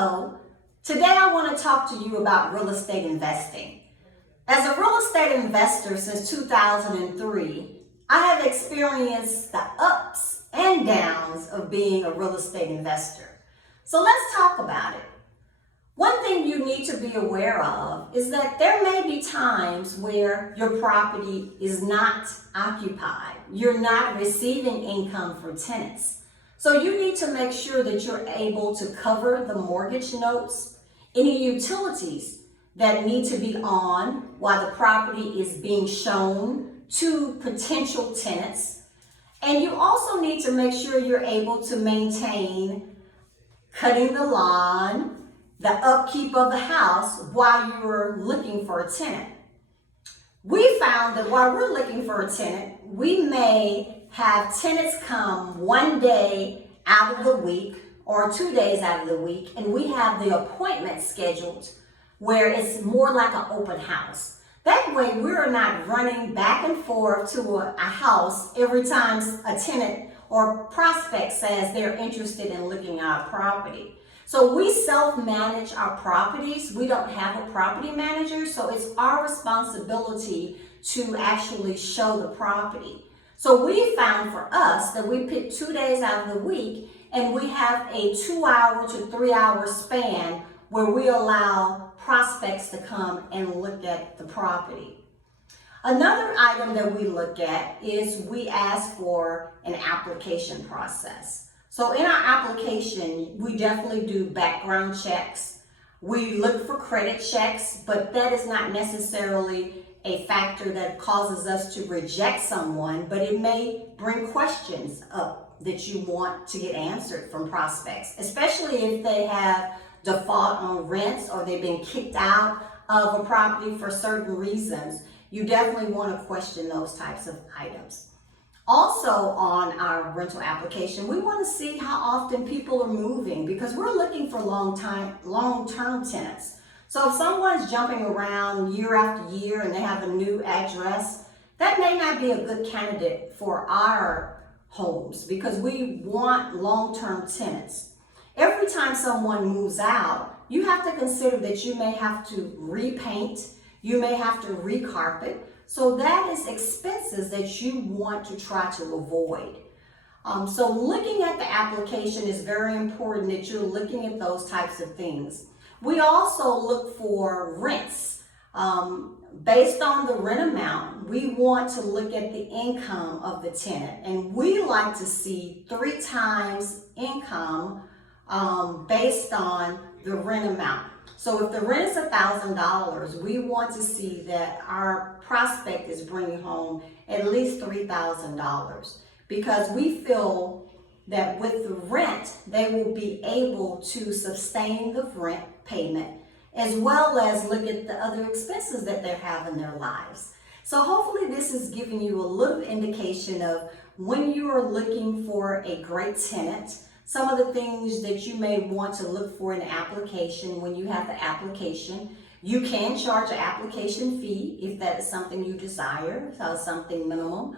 Hello, today I want to talk to you about real estate investing. As a real estate investor since 2003, I have experienced the ups and downs of being a real estate investor. So let's talk about it. One thing you need to be aware of is that there may be times where your property is not occupied. You're not receiving income from tenants. So you need to make sure that you're able to cover the mortgage notes, any utilities that need to be on while the property is being shown to potential tenants. And you also need to make sure you're able to maintain cutting the lawn, the upkeep of the house while you're looking for a tenant. We found that while we're looking for a tenant, we may have tenants come one day out of the week or 2 days out of the week, and we have the appointment scheduled where it's more like an open house. That way we're not running back and forth to a house every time a tenant or prospect says they're interested in looking at our property. So we self-manage our properties. We don't have a property manager, so it's our responsibility to actually show the property. So we found for us that we pick 2 days out of the week and we have a 2 hour to 3 hour span where we allow prospects to come and look at the property. Another item that we look at is we ask for an application process. So in our application, we definitely do background checks. We look for credit checks, but that is not necessarily a factor that causes us to reject someone, but it may bring questions up that you want to get answered from prospects, especially if they have default on rents or they've been kicked out of a property for certain reasons. You definitely want to question those types of items. Also on our rental application, we want to see how often people are moving because we're looking for long-term tenants. So if someone's jumping around year after year and they have a new address, that may not be a good candidate for our homes because we want long-term tenants. Every time someone moves out, you have to consider that you may have to repaint, you may have to recarpet. So that is expenses that you want to try to avoid. So looking at the application is very important that you're looking at those types of things. We also look for rents. Based on the rent amount, we want to look at the income of the tenant. And we like to see 3 times income based on the rent amount. So if the rent is $1,000, we want to see that our prospect is bringing home at least $3,000 because we feel that with the rent, they will be able to sustain the rent payment as well as look at the other expenses that they have in their lives. So hopefully this is giving you a little indication of when you are looking for a great tenant, some of the things that you may want to look for in the application when you have the application. You can charge an application fee if that is something you desire, so something minimum.